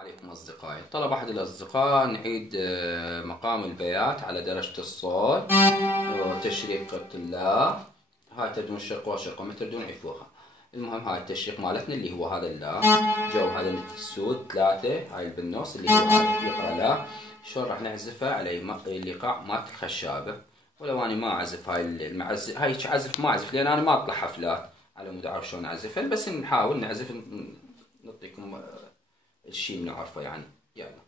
عليكم أصدقائي. طلب أحد الأصدقاء نعيد مقام البيات على درجة الصوت وتشريق اللا. هاي تردون الشرق وشرق وما تردون عفوها. المهم هاي التشريق مالتنا اللي هو هذا اللا، جو هذا السود 3، هاي بالنص اللي هو هذا يقرأ لا. شلون راح نعزفها على الإيقاع مالت الخشابة. ولو أنا ما أعزف هاي المعزف، هاي عزف ما أعزف لأن أنا ما أطلع حفلات على مود أعرف شلون أعزفها، بس نحاول نعزف نعطيكم الشيء بنعرفه يعني. يلا.